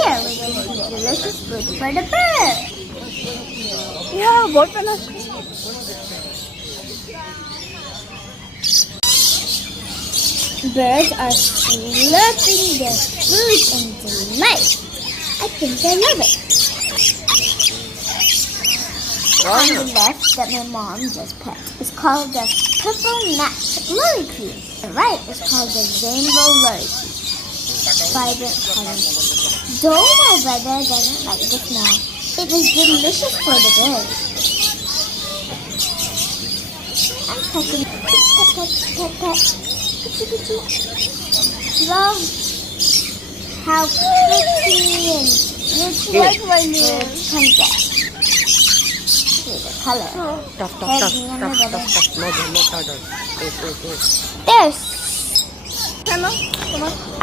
Here we're going to eat delicious food for the bird. Yeah, ballpen ako. Birds are slurping their food in delight. I think they love it. On the left that my mom just put is called the purple match Lory Queen. The right is called the rainbow Lory Queen. Vibrant colors. Though my brother doesn't like the smell, it is delicious for the birds. I'm petting pet. Love how pretty and rich Like my birds nails. can get. See the color. Tough. No, There's Come on.